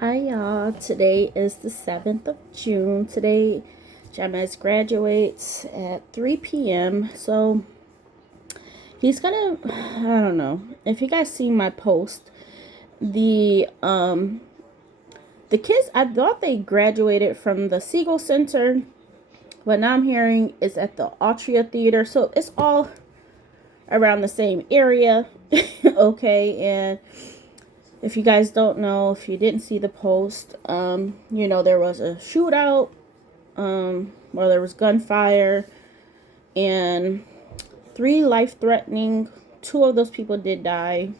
Hi y'all, today is the 7th of June. Today Jamez graduates at 3 p.m. So he's gonna, I don't know, if you guys see my post, the kids, I thought they graduated from the Siegel Center, but now I'm hearing it's at the Altria Theater. So it's all around the same area. Okay, and if you guys don't know, if you didn't see the post, there was a shootout, where there was gunfire, and 3 life-threatening. 2 of those people did die.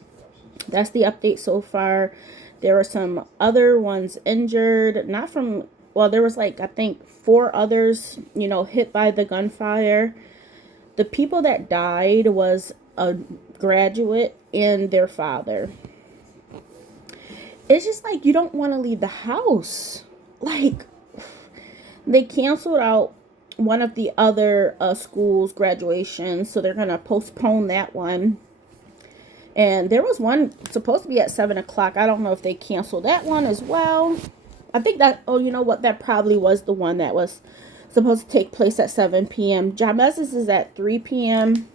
That's the update so far. There were some other ones injured, not from, well, there was I think 4 others, hit by the gunfire. The people that died was a graduate and their father. It's just you don't want to leave the house. They canceled out one of the other schools' graduations, so they're going to postpone that one. And there was one supposed to be at 7 o'clock. I don't know if they canceled that one as well. I think that, oh, you know what? That probably was the one that was supposed to take place at 7 p.m. Jamez's is at 3 p.m.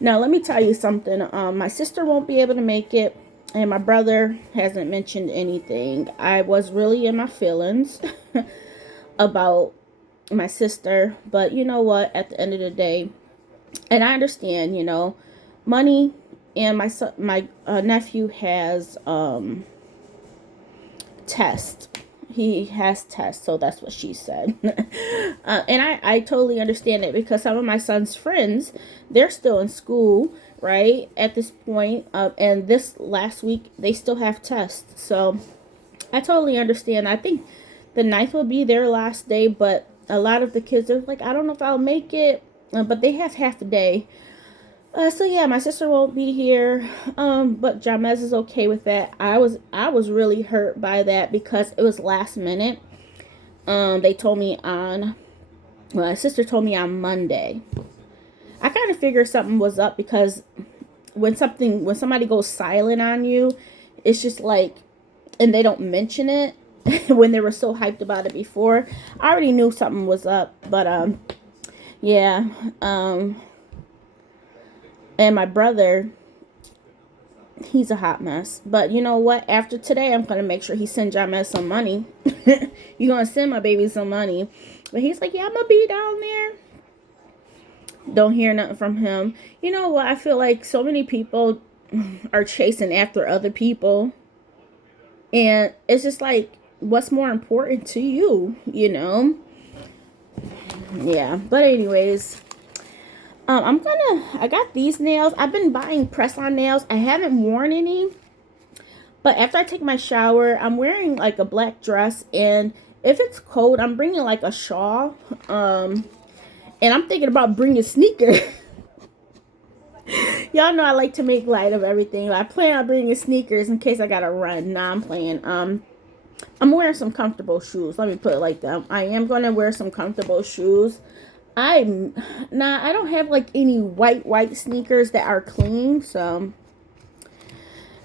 Now, let me tell you something. My sister won't be able to make it, and my brother hasn't mentioned anything. I was really in my feelings about my sister, but you know what? At the end of the day, and I understand, money, and my nephew has tests. He has tests, so that's what she said. And I totally understand it, because some of my son's friends, they're still in school, right, at this point, and this last week they still have tests. So I totally understand. I think the 9th will be their last day, but a lot of the kids are I don't know if I'll make it, but they have half a day. So yeah, my sister won't be here, but Jamez is okay with that. I was really hurt by that, because it was last minute. They told me my sister told me on Monday. I kind of figured something was up, because when somebody goes silent on you, it's just and they don't mention it when they were so hyped about it before. I already knew something was up, but yeah. And my brother, he's a hot mess. But you know what? After today, I'm going to make sure he sends Jamez some money. You're going to send my baby some money. But he's like, yeah, I'm going to be down there. Don't hear nothing from him. You know what? I feel like so many people are chasing after other people. And it's just what's more important to you, Yeah. But anyways, I got these nails. I've been buying press-on nails. I haven't worn any. But after I take my shower, I'm wearing a black dress. And if it's cold, I'm bringing a shawl. And I'm thinking about bringing sneakers. Y'all know I like to make light of everything. I plan on bringing sneakers in case I gotta run. Nah, I'm playing. I'm wearing some comfortable shoes. Let me put it like that. I am gonna wear some comfortable shoes. I don't have any white sneakers that are clean, so.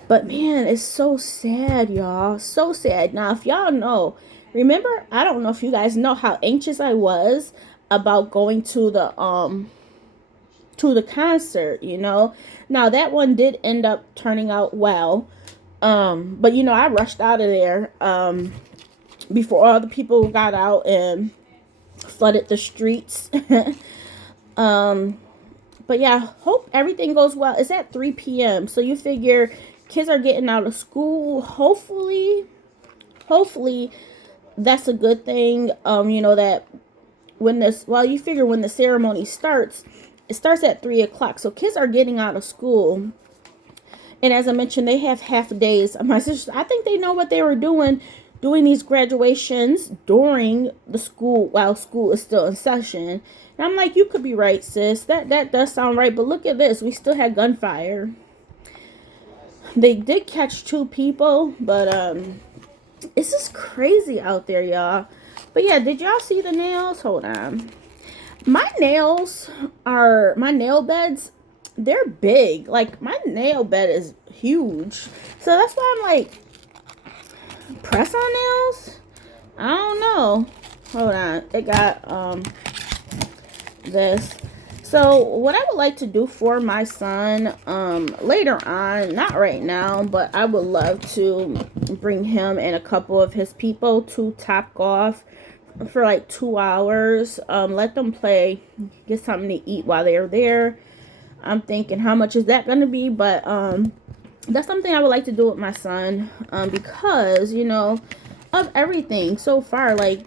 But man, it's so sad, y'all. So sad. Now, if y'all know, remember, I don't know if you guys know how anxious I was about going to the concert, Now that one did end up turning out well. But I rushed out of there before all the people got out and flooded the streets. But yeah, hope everything goes well. It's at 3 p.m. So you figure kids are getting out of school. Hopefully that's a good thing. That you figure when the ceremony starts, it starts at 3 o'clock. So kids are getting out of school. And as I mentioned, they have half days. My sister, I think they know what they were doing these graduations during the school, while school is still in session. And I'm like, you could be right, sis. That does sound right. But look at this. We still had gunfire. They did catch 2 people, but it's just crazy out there, y'all. But yeah, did y'all see the nails? Hold on. My nail beds, they're big. My nail bed is huge. So that's why I'm Press on nails? I don't know. Hold on. It got this. So what I would like to do for my son later on, not right now, but I would love to bring him and a couple of his people to Top Golf for like 2 hours. Let them play, get something to eat while they're there. I'm thinking how much is that going to be, but that's something I would like to do with my son, because, you know, of everything so far, like,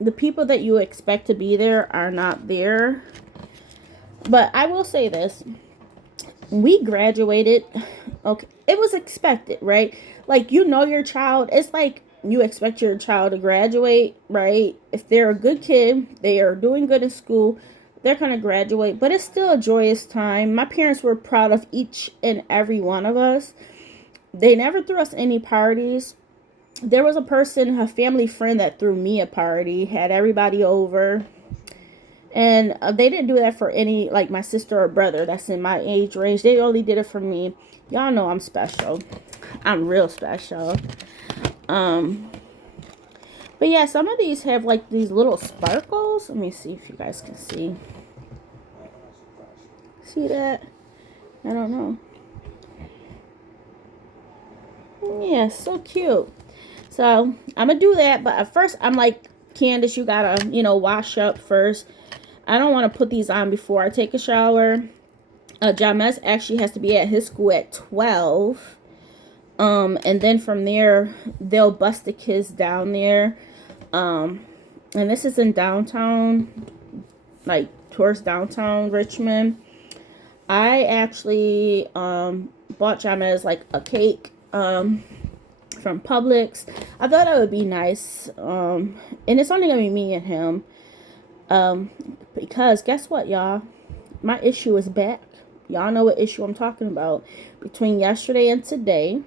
the people that you expect to be there are not there. But I will say this. We graduated. Okay. It was expected, right? Like, you know your child. It's like you expect your child to graduate, right? If they're a good kid, they are doing good in school, they're going to graduate. But it's still a joyous time. My parents were proud of each and every one of us. They never threw us any parties. There was a person, a family friend, that threw me a party, had everybody over. And they didn't do that for any, like, my sister or brother that's in my age range. They only did it for me. Y'all know I'm special. I'm real special. But yeah, some of these have like these little sparkles. Let me see if you guys can see. See that? I don't know. Yeah, so cute. So I'm gonna do that, but at first I'm like, Candace, you gotta, you know, wash up first. I don't want to put these on before I take a shower. James actually has to be at his school at 12. And then from there, they'll bus the kids down there. And this is in downtown, like towards downtown Richmond. I actually bought James like a cake from Publix. I thought it would be nice. And it's only gonna be me and him. Because guess what, y'all? My issue is back. Y'all know what issue I'm talking about. Between yesterday and today.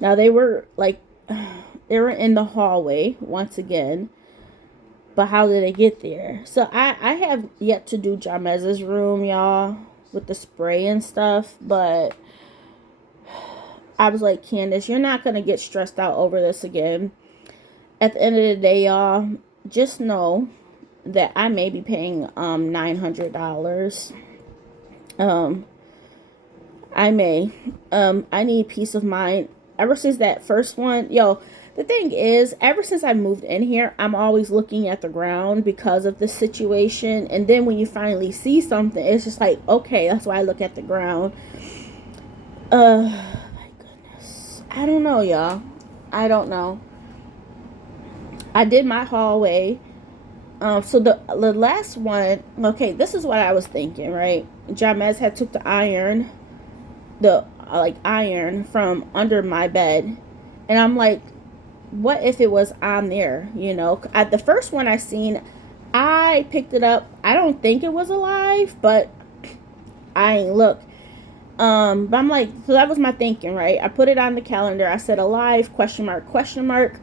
Now they were like, they were in the hallway once again. But how did they get there? So I have yet to do Jamez's room, y'all, with the spray and stuff. But I was like, Candace, you're not going to get stressed out over this again. At the end of the day, y'all, just know that I may be paying $900. I may. I need peace of mind. Ever since that first one, yo, the thing is, ever since I moved in here, I'm always looking at the ground because of the situation. And then when you finally see something, it's just like, okay, that's why I look at the ground. My goodness. I don't know, y'all. I don't know. I did my hallway. So the last one, okay, this is what I was thinking, right? James had took the iron from under my bed. And I'm like, what if it was on there, you know? At the first one I seen, I picked it up. I don't think it was alive, but I ain't look. But I'm like, so that was my thinking, right? I put it on the calendar. I said alive, question mark, question mark.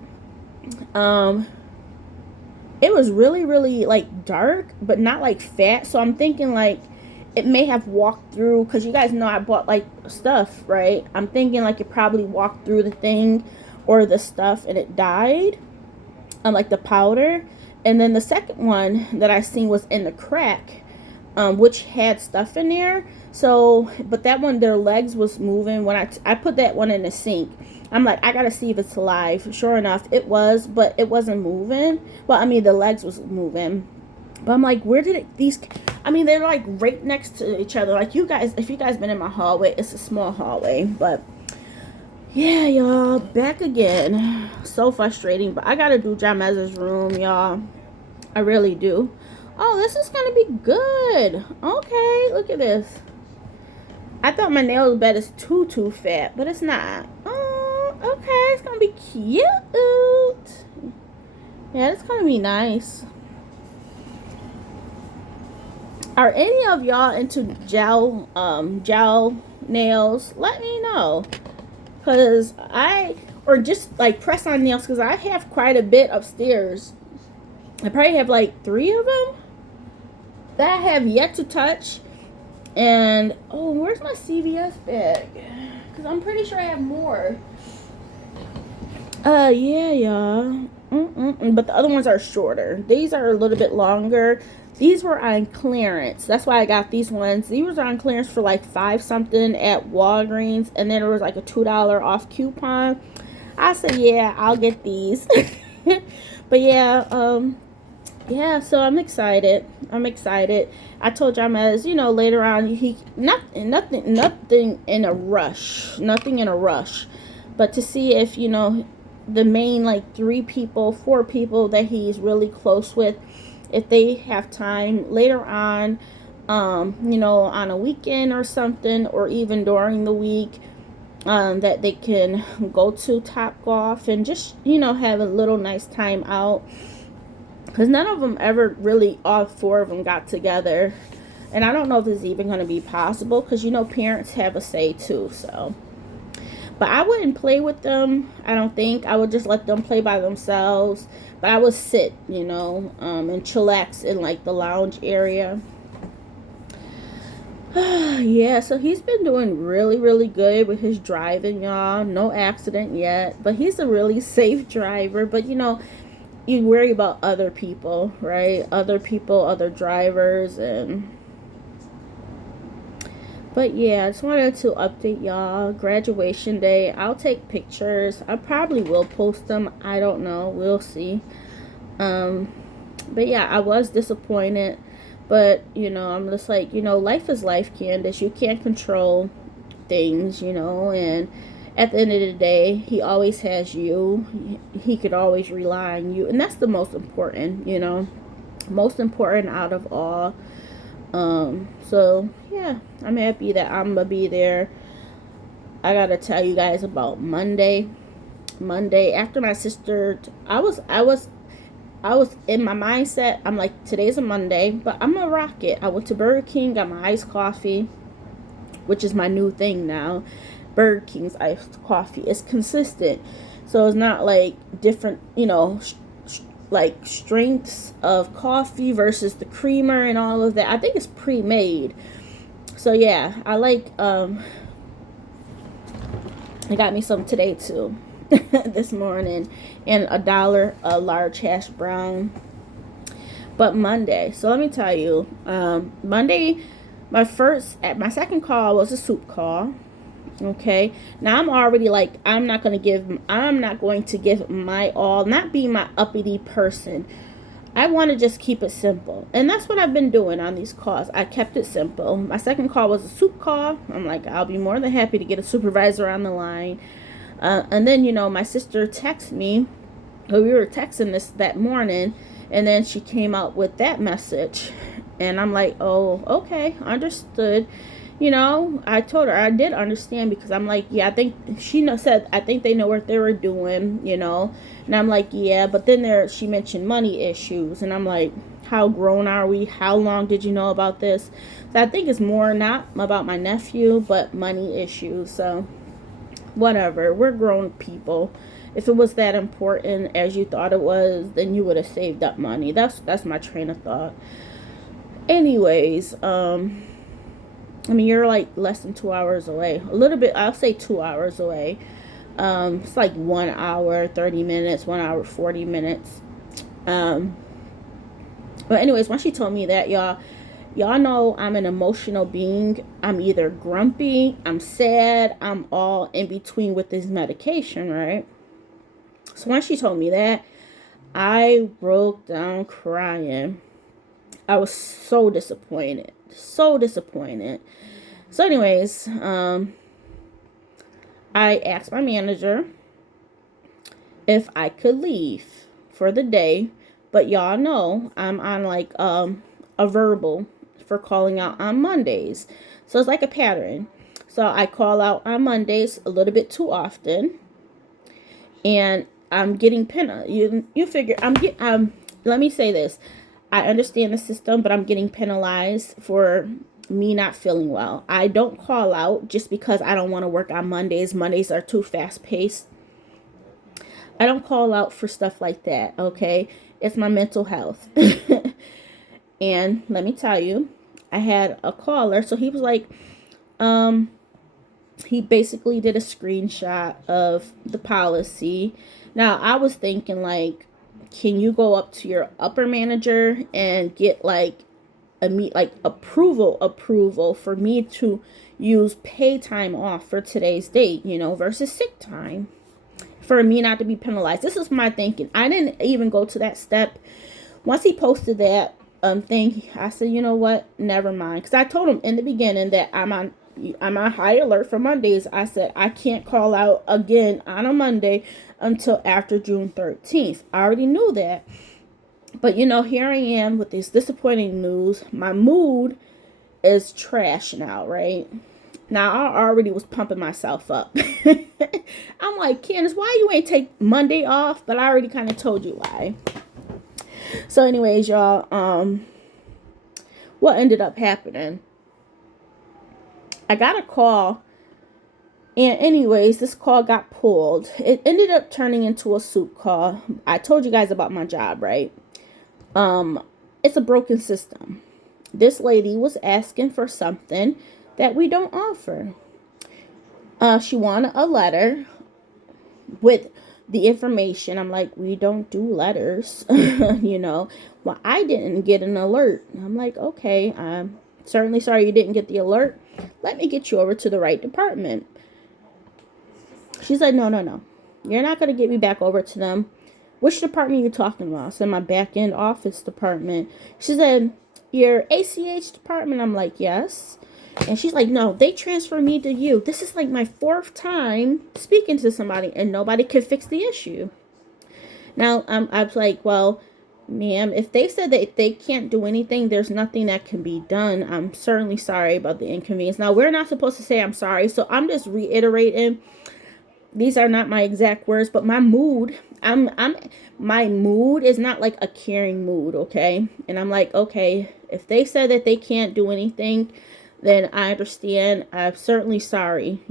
It was really, really like dark, but not like fat. So I'm thinking like it may have walked through, because you guys know I bought like stuff, right? I'm thinking like it probably walked through the thing or the stuff and it died, like the powder. And then the second one that I seen was in the crack, which had stuff in there. So, but that one, their legs was moving when I put that one in the sink. I'm like, I gotta see if it's alive. Sure enough, it was, but it wasn't moving. Well, I mean, the legs was moving. But I'm like, where did it, they're like right next to each other. Like, you guys, if you guys been in my hallway, it's a small hallway. But yeah, y'all, back again. So frustrating. But I gotta do Jamez's room, y'all. I really do. Oh, this is gonna be good. Okay, look at this. I thought my nail bed is too fat, but it's not. Oh, okay, it's gonna be cute. Yeah, it's gonna be nice. Are any of y'all into gel nails? Let me know. Cause or just like press on nails, because I have quite a bit upstairs. I probably have like 3 of them that I have yet to touch. And oh, where's my CVS bag? Because I'm pretty sure I have more. Yeah, y'all. But the other ones are shorter. These are a little bit longer. These were on clearance. That's why I got these ones. These were on clearance for like five something at Walgreens, and then there was like a $2 off coupon. I said, yeah, I'll get these. But yeah, yeah. So I'm excited. I'm excited. I told Jamez, later on, nothing in a rush. Nothing in a rush, but to see if the main like three people, four people that he's really close with, if they have time later on, on a weekend or something, or even during the week, that they can go to Top Golf and just have a little nice time out, because none of them ever really, all four of them got together, and I don't know if this is even going to be possible, because parents have a say too. So, but I wouldn't play with them. I don't think I would just let them play by themselves. But I would sit, and chillax in like the lounge area. Yeah, so he's been doing really, really good with his driving, y'all. No accident yet, but he's a really safe driver. But you worry about other people, right? Other people, other drivers, and but yeah, I just wanted to update y'all. Graduation day. I'll take pictures. I probably will post them. I don't know. We'll see. Um, but yeah, I was disappointed. But I'm just like, life is life, Candace. You can't control things, and at the end of the day, he always has you. He could always rely on you. And that's the most important, most important out of all. So yeah, I'm happy that I'm gonna be there. I gotta tell you guys about Monday. Monday, after my sister, I was in my mindset. I'm like, today's a Monday, but I'm gonna rock it. I went to Burger King, got my iced coffee, which is my new thing now. Burger King's iced coffee is consistent, so it's not like different, like strengths of coffee versus the creamer and all of that. I think it's pre-made. So yeah, I like. I got me some today too, this morning, and $1 a large hash brown. But Monday, so let me tell you, Monday, my second call was a soup call. Okay, now I'm already like, I'm not going to give my all, not be my uppity person. I want to just keep it simple, and that's what I've been doing on these calls. I kept it simple. My second call was a soup call. I'm like, I'll be more than happy to get a supervisor on the line. And then my sister texted me. We were texting this that morning, and then she came out with that message, and I'm like, oh, okay, understood. I told her I did understand, because I'm like, yeah, I think she said, I think they know what they were doing, and I'm like, yeah, but then she mentioned money issues, and I'm like, how grown are we? How long did you know about this? So I think it's more not about my nephew, but money issues. So whatever, we're grown people. If it was that important as you thought it was, then you would have saved up money. That's my train of thought. Anyways, I mean, you're like less than 2 hours away. A little bit, I'll say 2 hours away. It's like 1 hour, 30 minutes, 1 hour, 40 minutes. Um, but anyways, when she told me that, y'all know I'm an emotional being. I'm either grumpy, I'm sad, I'm all in between with this medication, right? So when she told me that, I broke down crying. I was so disappointed. So disappointed. So anyways, I asked my manager if I could leave for the day, but y'all know I'm on like a verbal for calling out on Mondays. So it's like a pattern. So I call out on Mondays a little bit too often, and I'm getting penalized. You figure let me say this. I understand the system, but I'm getting penalized for me not feeling well. I don't call out just because I don't want to work on Mondays. Mondays are too fast paced. I don't call out for stuff like that, okay? It's my mental health. And let me tell you, I had a caller, so he was like, He basically did a screenshot of the policy. Now, I was thinking, like, can you go up to your upper manager and get like approval for me to use pay time off for today's date, versus sick time, for me not to be penalized. This is my thinking. I didn't even go to that step. Once he posted that thing, I said, you know what, never mind, because I told him in the beginning that I'm on high alert for Mondays. I said I can't call out again on a Monday until after June 13th. I already knew that. But, here I am with this disappointing news. My mood is trash now, right? Now, I already was pumping myself up. I'm like, Candace, why you ain't take Monday off? But I already kind of told you why. So anyways, y'all, what ended up happening? I got a call. And anyways, this call got pulled. It ended up turning into a soup call. I told you guys about my job, right? It's a broken system. This lady was asking for something that we don't offer. She wanted a letter with the information. I'm like, we don't do letters, Well, I didn't get an alert. I'm like, okay, I'm certainly sorry you didn't get the alert. Let me get you over to the right department. She's like, no. You're not going to get me back over to them. Which department are you talking about? I said, my back end office department. She said, your ACH department? I'm like, yes. And she's like, no, they transfer me to you. This is like my 4th time speaking to somebody and nobody can fix the issue. Now, I was like, well, ma'am, if they said that they can't do anything, there's nothing that can be done. I'm certainly sorry about the inconvenience. Now, we're not supposed to say I'm sorry, so I'm just reiterating. These are not my exact words, but my mood, my mood is not like a caring mood, okay? And I'm like, okay, if they said that they can't do anything, then I understand. I'm certainly sorry,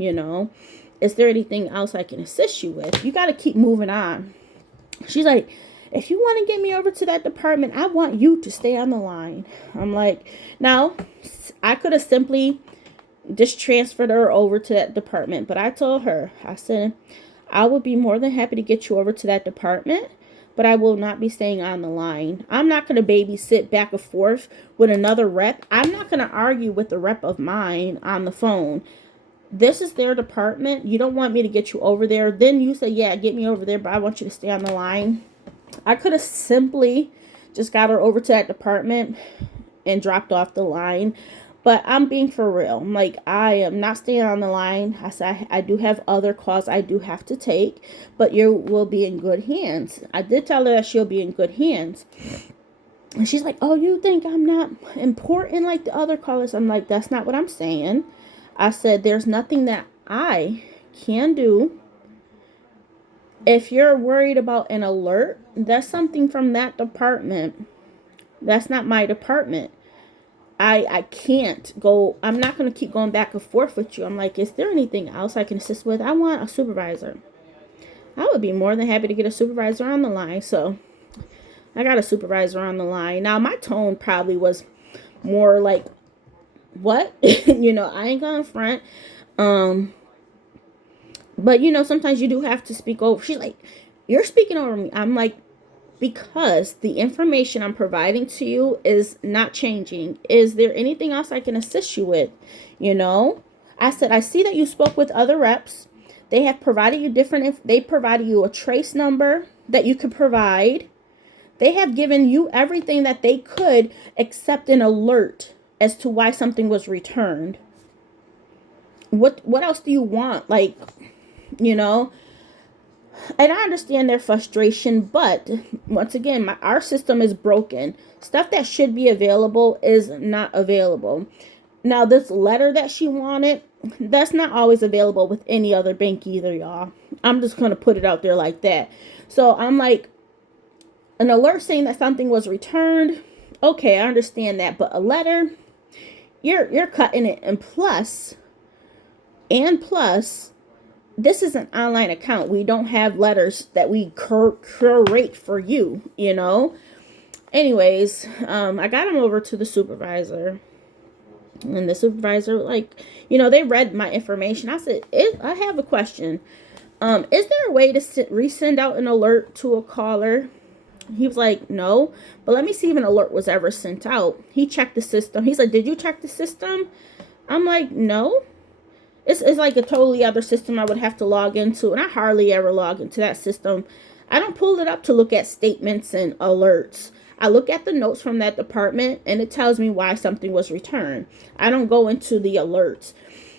Is there anything else I can assist you with? You got to keep moving on. She's like, if you want to get me over to that department, I want you to stay on the line. I'm like, now, I could have simply just transferred her over to that department. But I told her, I said, I would be more than happy to get you over to that department, but I will not be staying on the line. I'm not going to babysit back and forth with another rep. I'm not going to argue with the rep of mine on the phone. This is their department. You don't want me to get you over there. Then you say, yeah, get me over there, but I want you to stay on the line. I could have simply just got her over to that department and dropped off the line. But I'm being for real. I'm like, I am not staying on the line. I said, I do have other calls I do have to take, but you will be in good hands. I did tell her that she'll be in good hands. And she's like, oh, you think I'm not important like the other callers? I'm like, that's not what I'm saying. I said, there's nothing that I can do. If you're worried about an alert, that's something from that department. That's not my department. I can't go. I'm not going to keep going back and forth with you. I'm like, is there anything else I can assist with? I want a supervisor. I would be more than happy to get a supervisor on the line. So I got a supervisor on the line. Now, my tone probably was more like, what? I ain't going to front. But, sometimes you do have to speak over. She's like, you're speaking over me. I'm like, because the information I'm providing to you is not changing. Is there anything else I can assist you with? I said, I see that you spoke with other reps. They have provided you they provided you a trace number that you could provide. They have given you everything that they could except an alert as to why something was returned. What else do you want? And I understand their frustration, but once again, our system is broken. Stuff that should be available is not available. Now, this letter that she wanted, that's not always available with any other bank either, y'all. I'm just going to put it out there like that. So I'm like, an alert saying that something was returned, okay, I understand that. But a letter, you're cutting it. And plus, this is an online account. We don't have letters that we curate for you, Anyways, I got him over to the supervisor. And the supervisor, like, they read my information. I said, I have a question. Is there a way to resend out an alert to a caller? He was like, no, but let me see if an alert was ever sent out. He checked the system. He's like, did you check the system? I'm like, no. It's like a totally other system I would have to log into, and I hardly ever log into that system. I don't pull it up to look at statements and alerts. I look at the notes from that department, and it tells me why something was returned. I don't go into the alerts.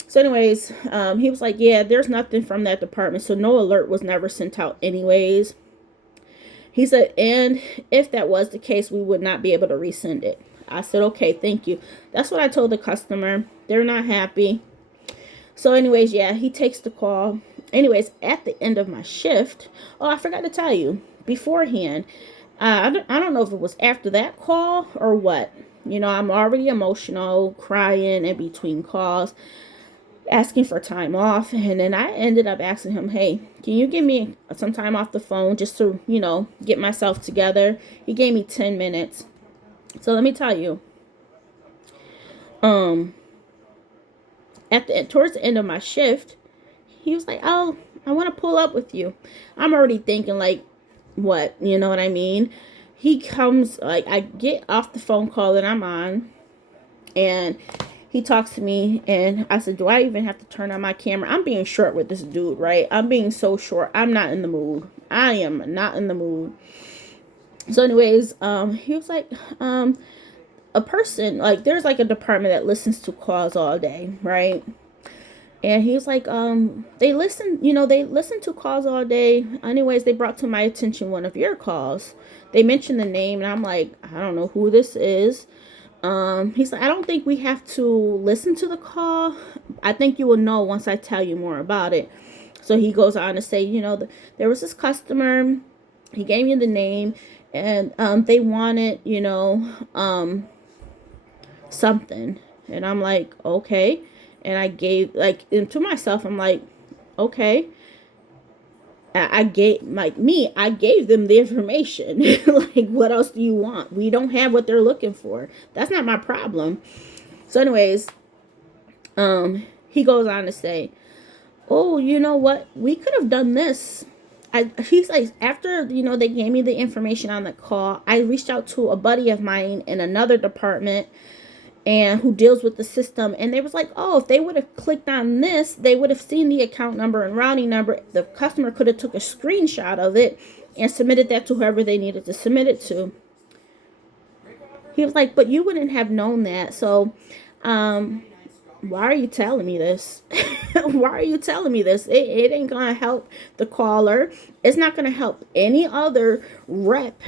So anyways, he was like, yeah, there's nothing from that department, so no alert was never sent out anyways. He said, and if that was the case, we would not be able to resend it. I said, okay, thank you. That's what I told the customer. They're not happy. So anyways, yeah, he takes the call. Anyways, at the end of my shift, I forgot to tell you beforehand, I don't know if it was after that call or what. I'm already emotional, crying in between calls, asking for time off. And then I ended up asking him, hey, can you give me some time off the phone just to, get myself together? He gave me 10 minutes. So let me tell you, towards the end of my shift, he was like, oh, I want to pull up with you. I'm already thinking, like, what? You know what I mean? He comes, like, I get off the phone call that I'm on, and he talks to me, and I said, do I even have to turn on my camera? I'm being short with this dude, right? I'm being so short. I'm not in the mood. I am not in the mood. So anyways, he was like, a person, like, there's like a department that listens to calls all day, right? And he was like, they listen to calls all day. Anyways, they brought to my attention one of your calls. They mentioned the name, and I'm like, I don't know who this is. He's like, I don't think we have to listen to the call. I think you will know once I tell you more about it. So he goes on to say, there was this customer. He gave me the name, and they wanted, something. And I'm like, okay. And I gave, like, and to myself, I'm like, okay. I gave, like, I gave them the information. Like, what else do you want? We don't have what they're looking for. That's not my problem. So anyways, he goes on to say, oh, you know what? We could have done this. He's like, after, they gave me the information on the call, I reached out to a buddy of mine in another department and who deals with the system, and they was like, oh, if they would have clicked on this, they would have seen the account number and routing number. The customer could have took a screenshot of it and submitted that to whoever they needed to submit it to. He was like, but you wouldn't have known that. So why are you telling me this? Why are you telling me this? It ain't gonna help the caller. It's not gonna help any other rep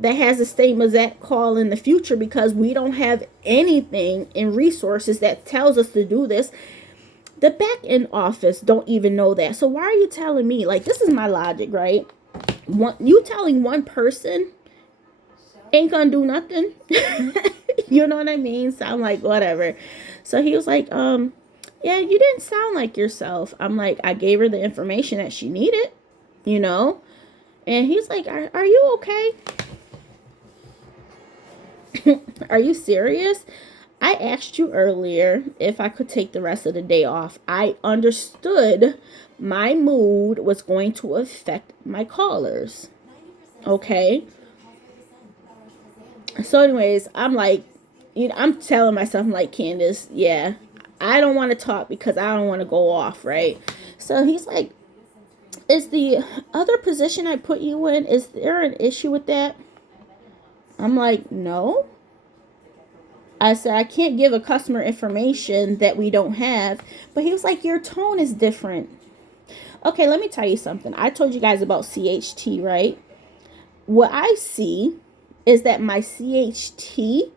that has the same exact call in the future, because we don't have anything in resources that tells us to do this. The back end office don't even know that. So why are you telling me? Like, this is my logic, right? You telling one person ain't gonna do nothing. You know what I mean? So I'm like, whatever. So he was like, yeah, you didn't sound like yourself. I'm like, I gave her the information that she needed, and he's like, are you okay? Are you serious? I asked you earlier if I could take the rest of the day off. I understood my mood was going to affect my callers. Okay? So anyways, I'm like, I'm telling myself, I'm like, Candace, yeah, I don't want to talk because I don't want to go off, right? So he's like, is the other position I put you in, is there an issue with that? I'm like, no. I said, I can't give a customer information that we don't have. But he was like, your tone is different. Okay, let me tell you something. I told you guys about CHT, right? What I see is that my CHT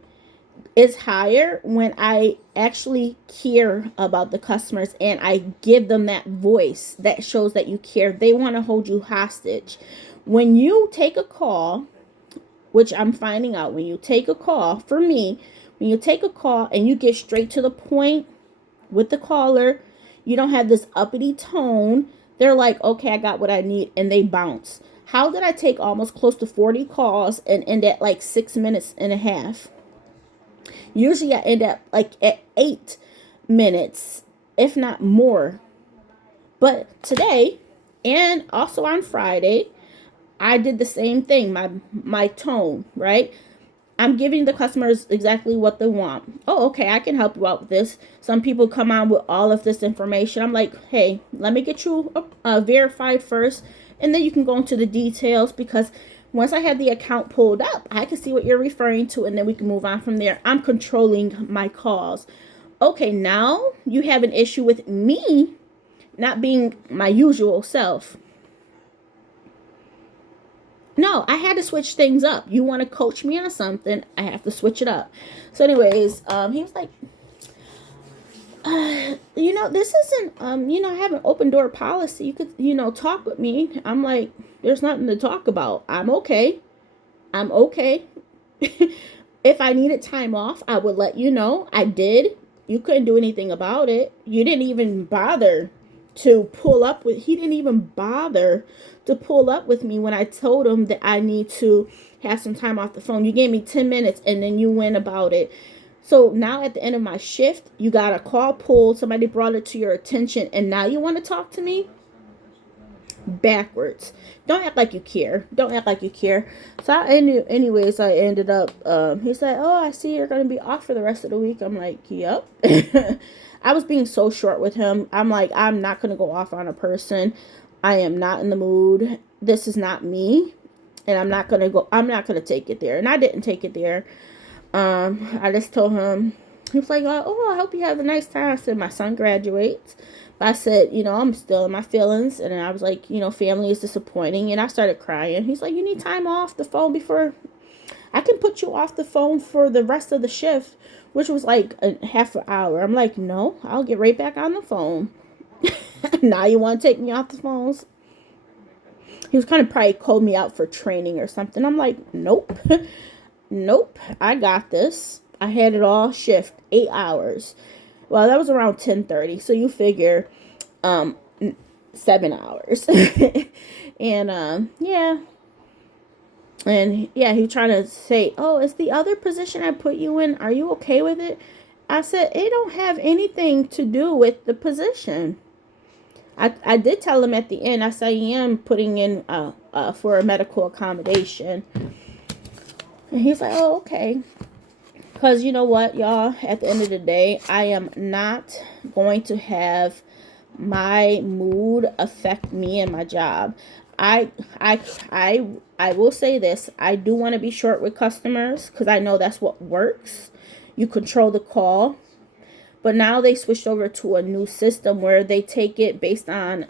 is higher when I actually care about the customers and I give them that voice that shows that you care. They want to hold you hostage. When you take a call, which I'm finding out, when you take a call, for me, when you take a call and you get straight to the point with the caller, you don't have this uppity tone. They're like, okay, I got what I need, and they bounce. How did I take almost close to 40 calls and end at like 6 minutes and a half? Usually I end up like at 8 minutes, if not more. But today, and also on Friday, I did the same thing. My tone, right? I'm giving the customers exactly what they want. Oh, okay, I can help you out with this. Some people come on with all of this information. I'm like, hey, let me get you verified first, and then you can go into the details, because once I have the account pulled up, I can see what you're referring to, and then we can move on from there. I'm controlling my calls. Okay, now you have an issue with me not being my usual self. No, I had to switch things up. You want to coach me on something, I have to switch it up. So anyways, he was like, this isn't, I have an open door policy. You could, talk with me. I'm like, there's nothing to talk about. I'm okay. I'm okay. If I needed time off, I would let you know. I did. You couldn't do anything about it. You didn't even bother to pull up with, he didn't even bother to pull up with me when I told him that I need to have some time off the phone. You gave me 10 minutes and then you went about it. So now at the end of my shift, you got a call pulled, somebody brought it to your attention, and now you want to talk to me? Backwards. Don't act like you care. Don't act like you care. So anyways, I ended up, he said, oh, I see you're going to be off for the rest of the week. I'm like, yep. I was being so short with him. I'm like, I'm not going to go off on a person. I am not in the mood. This is not me. And I'm not going to take it there. And I didn't take it there. I just told him, he was like, oh, I hope you have a nice time. I said, my son graduates. I said, I'm still in my feelings. And I was like, family is disappointing. And I started crying. He's like, you need time off the phone before I can put you off the phone for the rest of the shift, which was like a half an hour. I'm like, no, I'll get right back on the phone. Now you want to take me off the phones? He was kind of probably called me out for training or something. I'm like, nope. Nope. I got this. I had it all shift 8 hours. Well, that was around 10:30. So you figure 7 hours. And yeah. And yeah, he trying to say, oh, it's the other position I put you in. Are you okay with it? I said, it don't have anything to do with the position. I did tell him at the end, I said, I am putting in for a medical accommodation. And he's like, oh, okay. Because you know what, y'all? At the end of the day, I am not going to have my mood affect me and my job. I will say this. I do want to be short with customers because I know that's what works. You control the call. But now they switched over to a new system where they take it based on,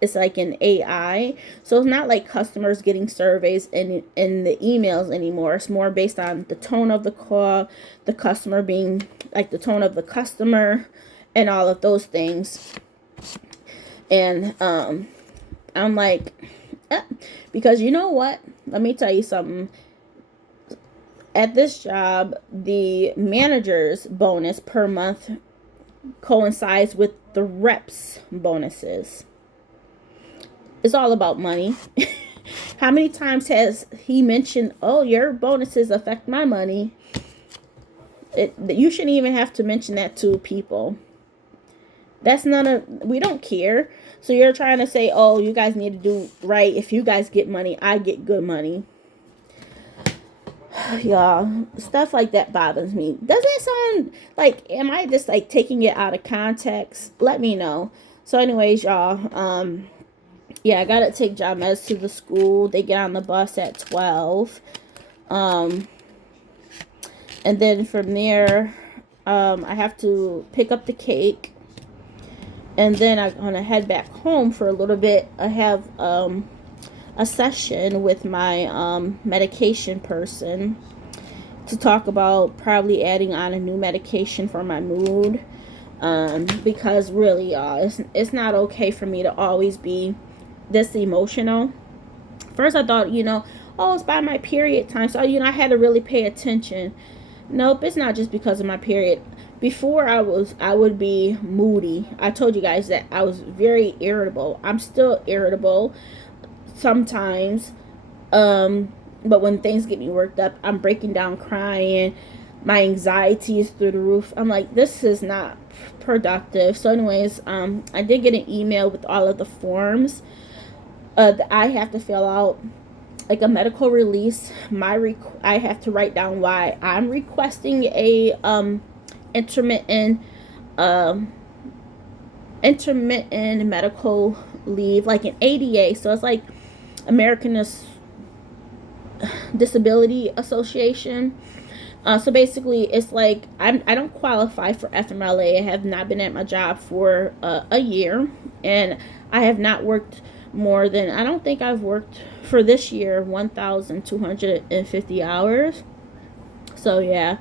it's like an AI. So it's not like customers getting surveys in the emails anymore. It's more based on the tone of the call, the customer being like the tone of the customer, and all of those things. And I'm like, because you know what? Let me tell you something. At this job, the manager's bonus per month coincides with the reps' bonuses. It's all about money. How many times has he mentioned, oh, your bonuses affect my money? You shouldn't even have to mention that to people. We don't care. So you're trying to say, oh, you guys need to do right. If you guys get money, I get good money. Y'all, stuff like that bothers me. Does it sound like, am I just like taking it out of context? Let me know. So anyways, y'all, yeah, I gotta take Jamez to the school. They get on the bus at 12. And then from there, I have to pick up the cake. And then I'm gonna head back home for a little bit. I have a session with my medication person to talk about probably adding on a new medication for my mood, because really, y'all, it's not okay for me to always be this emotional. First I thought, oh, it's by my period time, so I had to really pay attention. Nope, it's not just because of my period. Before I would be moody. I told you guys that I was very irritable. I'm still irritable sometimes, but when things get me worked up, I'm breaking down crying. My anxiety is through the roof. I'm like, this is not productive. So anyways, I did get an email with all of the forms that I have to fill out, like a medical release. I have to write down why I'm requesting a intermittent um intermittent medical leave, like an ADA. So it's like American Disability Association. So basically, it's like I don't qualify for FMLA. I have not been at my job for a year, and I have not worked more than, I don't think I've worked for this year 1,250 hours. So yeah,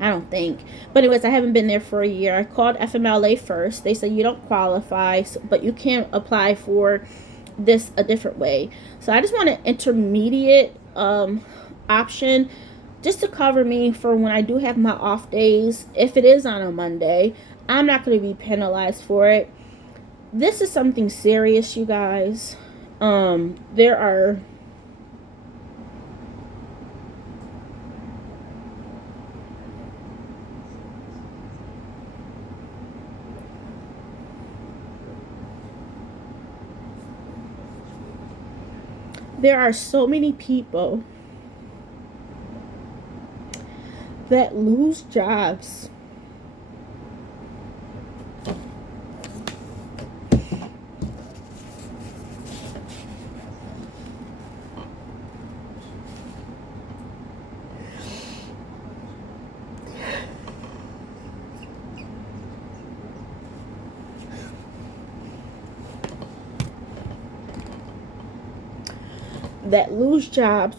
I don't think. But anyways, I haven't been there for a year. I called FMLA first. They said you don't qualify, but you can apply for this a different way. So I just want an intermediate option, just to cover me for when I do have my off days. If it is on a Monday, I'm not going to be penalized for it. This is something serious, you guys. There are so many people that lose jobs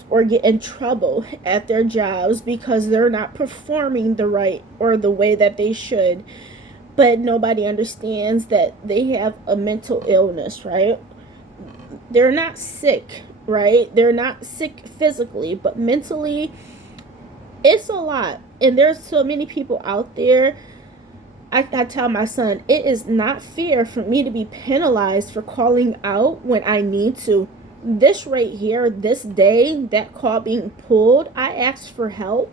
or get in trouble at their jobs because they're not performing the right or the way that they should, but nobody understands that they have a mental illness, right? They're not sick, right? They're not sick physically, but mentally it's a lot. And there's so many people out there. I tell my son, it is not fair for me to be penalized for calling out when I need to. This right here, this day, that call being pulled, I asked for help.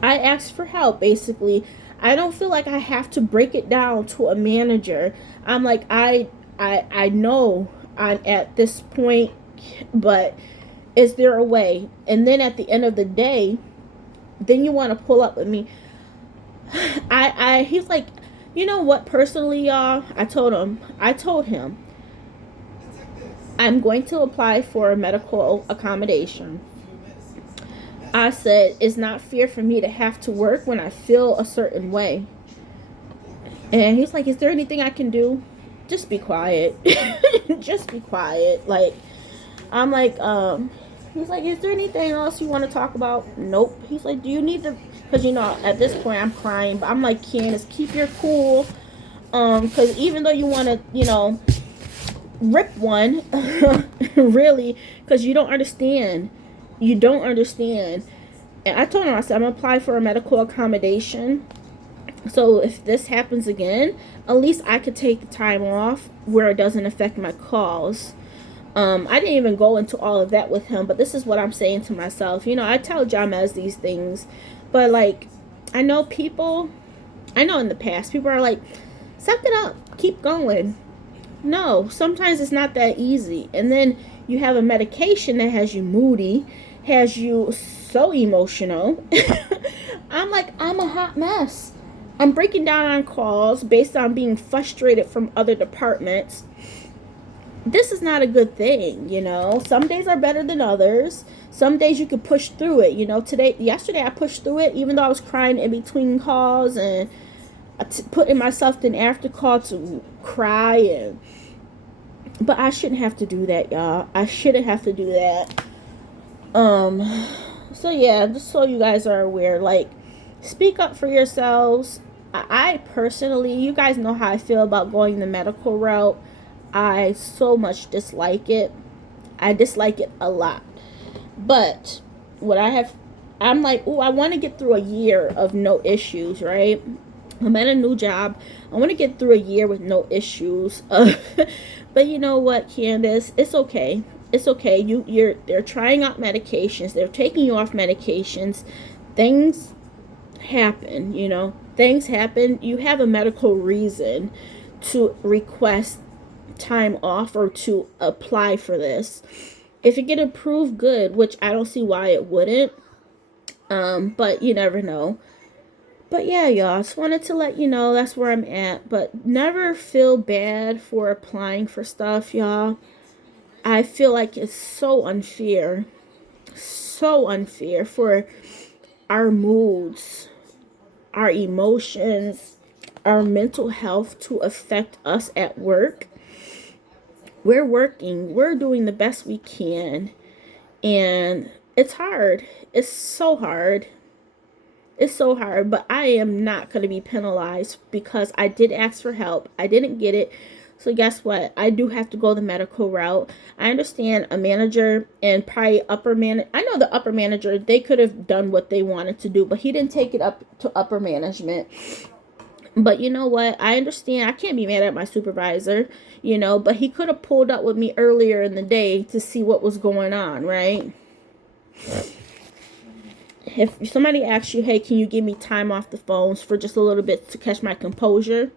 Basically. I don't feel like I have to break it down to a manager. I'm like, I know I'm at this point, but is there a way? And then at the end of the day, then you want to pull up with me. He's like, you know what, personally, y'all, I told him, I'm going to apply for a medical accommodation. I said, it's not fair for me to have to work when I feel a certain way. And he's like, is there anything I can do? Just be quiet. Just be quiet. Like, I'm like, he's like, is there anything else you want to talk about? Nope. He's like, do you need to, because, at this point I'm crying, but I'm like, Candace, keep your cool. Because even though you want to, rip one, really, because you don't understand. And I told him, I said, I'm going to apply for a medical accommodation. So if this happens again, at least I could take the time off where it doesn't affect my calls. I didn't even go into all of that with him, but this is what I'm saying to myself. I tell Jamez these things, but like, I know in the past, people are like, suck it up, keep going. No, sometimes it's not that easy. And then you have a medication that has you moody, has you so emotional. I'm like, I'm a hot mess. I'm breaking down on calls based on being frustrated from other departments. This is not a good thing, Some days are better than others. Some days you can push through it. Yesterday I pushed through it, even though I was crying in between calls and putting myself in after call to cry. But I shouldn't have to do that, y'all. I shouldn't have to do that. So yeah, just so you guys are aware, like, speak up for yourselves. I personally, you guys know how I feel about going the medical route. I so much dislike it. I dislike it a lot. But I'm like, I want to get through a year of no issues, right? I'm at a new job. I want to get through a year with no issues. But you know what, Candace? It's okay. It's okay. They're trying out medications. They're taking you off medications. Things happen, you know. Things happen. You have a medical reason to request time off or to apply for this. If it get approved, good, which I don't see why it wouldn't. But you never know. But yeah, y'all, just wanted to let you know that's where I'm at. But never feel bad for applying for stuff, y'all. I feel like it's so unfair for our moods, our emotions, our mental health to affect us at work. We're working, we're doing the best we can, and it's hard. It's so hard. It's so hard, but I am not going to be penalized because I did ask for help. I didn't get it. So guess what? I do have to go the medical route. I understand a manager and probably I know the upper manager, they could have done what they wanted to do, but he didn't take it up to upper management. But you know what? I understand. I can't be mad at my supervisor, you know, but he could have pulled up with me earlier in the day to see what was going on, right? If somebody asks you, hey, can you give me time off the phones for just a little bit to catch my composure?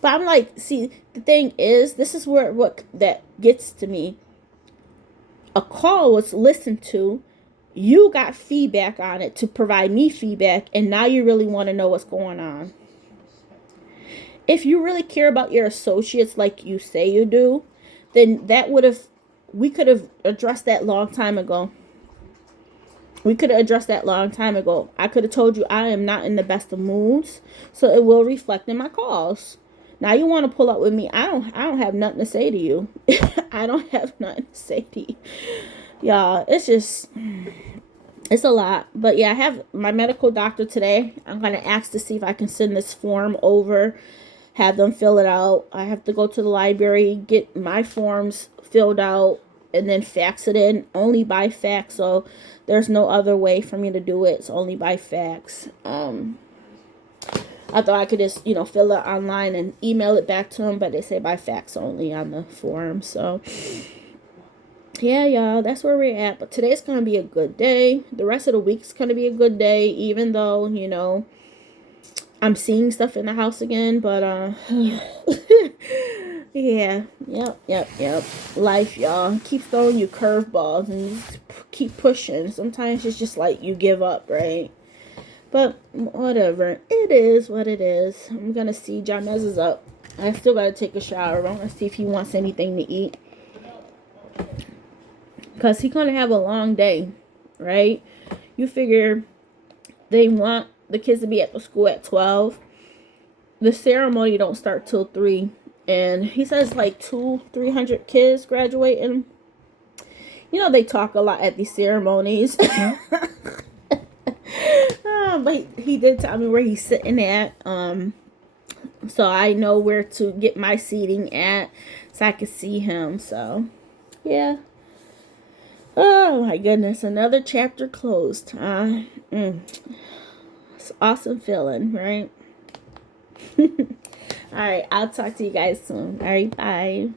But I'm like, see, the thing is, this is where what that gets to me. A call was listened to. You got feedback on it to provide me feedback, and now you really want to know what's going on. If you really care about your associates like you say you do, then we could have addressed that long time ago. We could have addressed that long time ago. I could have told you I am not in the best of moods, so it will reflect in my calls. Now you want to pull up with me? I don't have nothing to say to you. I don't have nothing to say to you, y'all. It's a lot. But yeah, I have my medical doctor today. I'm gonna ask to see if I can send this form over, have them fill it out. I have to go to the library, get my forms filled out, and then fax it in, only by fax. So there's no other way for me to do it. It's only by fax. I thought I could just, fill it online and email it back to them, but they say by fax only on the form. So yeah, y'all, that's where we're at. But today's going to be a good day. The rest of the week's going to be a good day, even though, I'm seeing stuff in the house again. But, yeah, yep. Life, y'all, keep throwing you curveballs and you just keep pushing. Sometimes it's just like you give up, right? But whatever. It is what it is. I'm going to see Jamez is up. I still got to take a shower. I'm going to see if he wants anything to eat. Because he's going to have a long day, right? You figure they want the kids to be at the school at 12. The ceremony don't start till 3. And he says like 300 kids graduating. They talk a lot at these ceremonies. But he did tell me where he's sitting at. So I know where to get my seating at so I can see him. So, yeah. Oh my goodness, another chapter closed. It's awesome feeling, right? All right, I'll talk to you guys soon. All right, bye.